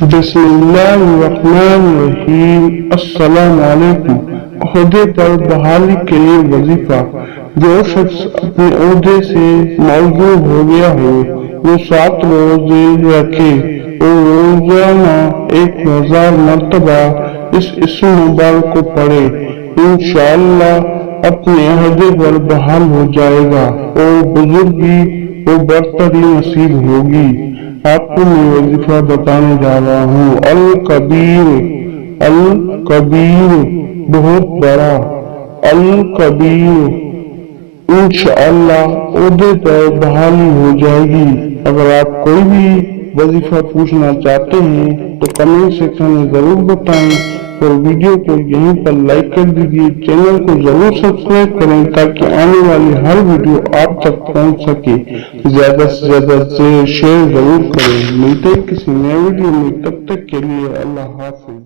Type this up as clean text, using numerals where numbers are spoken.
बिस्मिल्लाहिर्रहमानिर्रहीम। अस्सलाम वालेकुम। ओहदे पर बहाली के लिए वजीफा। जो शख्स अपने ओहदे से मौजूद हो गया हो वो 7 रोजे रखे और रोजाना 1000 मरतबा इस इस्म मुबारक को पढ़े। इंशाअल्लाह अपने अहदे पर बहाल हो जाएगा और बुजुर्गी और बरतरी नसीब होगी। आपको मैं वजीफा बताने जा रहा हूँ। अल कबीर, अल कबीर बहुत बड़ा, अल कबीर। इंशाअल्लाह ओहदे पर बहाली हो जाएगी। अगर आप कोई भी वजीफा पूछना चाहते हैं तो कमेंट सेक्शन में जरूर बताएं और वीडियो को यहीं पर लाइक कर दीजिए। चैनल को जरूर सब्सक्राइब करें ताकि आने वाली हर वीडियो आप तक पहुंच सके। ज्यादा से ज्यादा शेयर जरूर करें। मिलते हैं किसी नए वीडियो में, तब तक के लिए अल्लाह हाफिज।